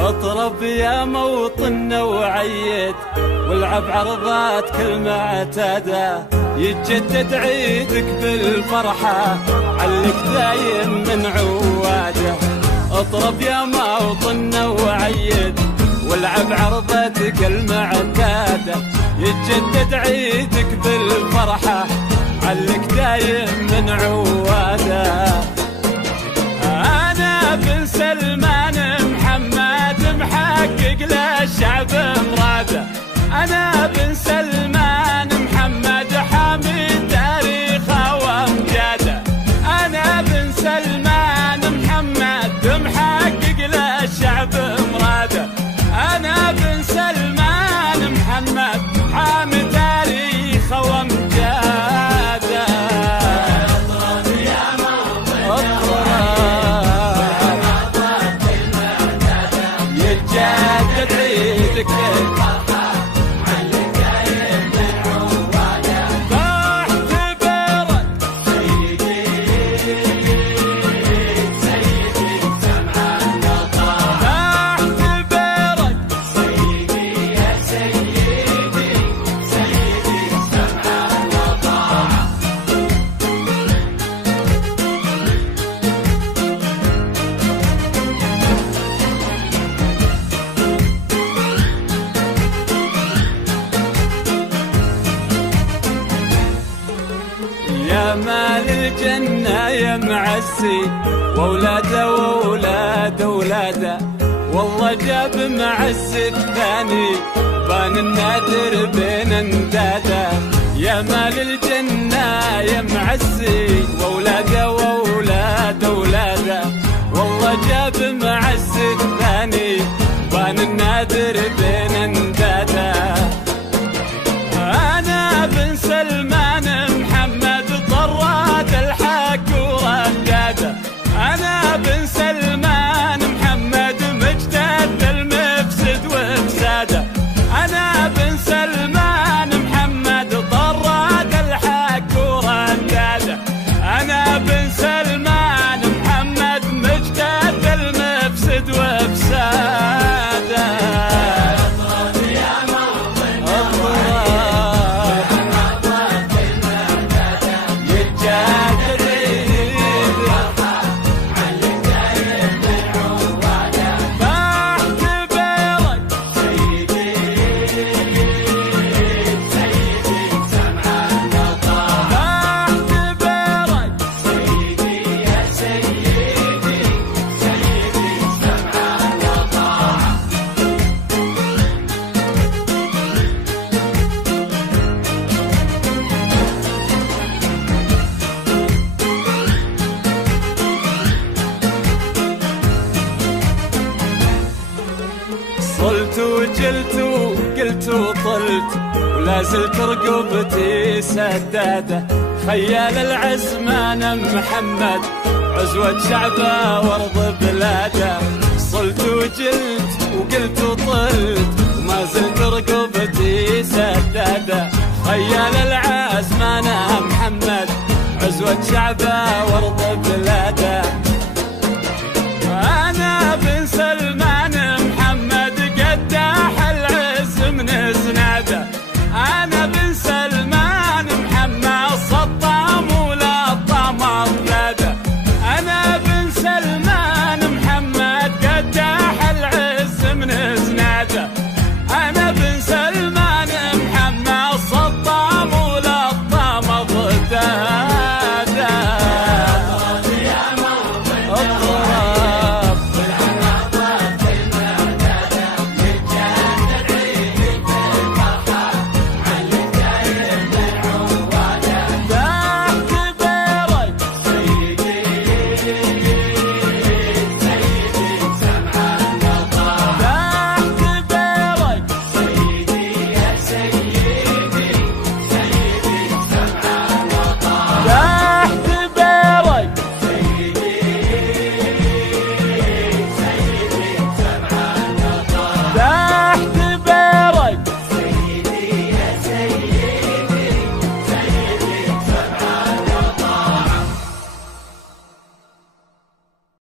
اطرب يا موطننا وعيد والعب عرضات كل معتادة، يتجدد عيدك بالفرحة علك دايم من عواده. اطرب يا موطننا وعيد والعب عرضتك المعتادة، يتجدد عيدك بالفرحة علك دايم من عواده. أنا بن سلمان محمد محقق للشعب مراده، أنا بن سلمان محمد حامي تاريخه وامجاده، أنا بن سلمان محمد محقق للشعب مراده، أنا بن سلمان محمد حامي تاريخه وامجاده. يتجدد عيدك يا مال الجنة يا معسي وولاده وولاد ولاده، والله جاب معز الثاني بان النادر بين انداده. يا مال الجنة يا معسي وولاده وولاد ولاده، والله جاب معز الثاني بان النادر بين انداده. أنا بن سلمان محمد طراد الحق ورداده، أنا بن سلمان محمد مجتد المفسد وفساده، أنا بن سلمان محمد طراد الحق ورداده، أنا بن سلمان محمد مجتد المفسد وفساده. صلت وجلت وقلت وطلت ولا زلت رقبتي سداده، خيال العزمان محمد عزوة شعبه وارض بلاده. صلت وجلت وقلت وطلت وما زلت رقبتي سداده، خيال العزمان محمد عزوة شعبه وارض بلاده.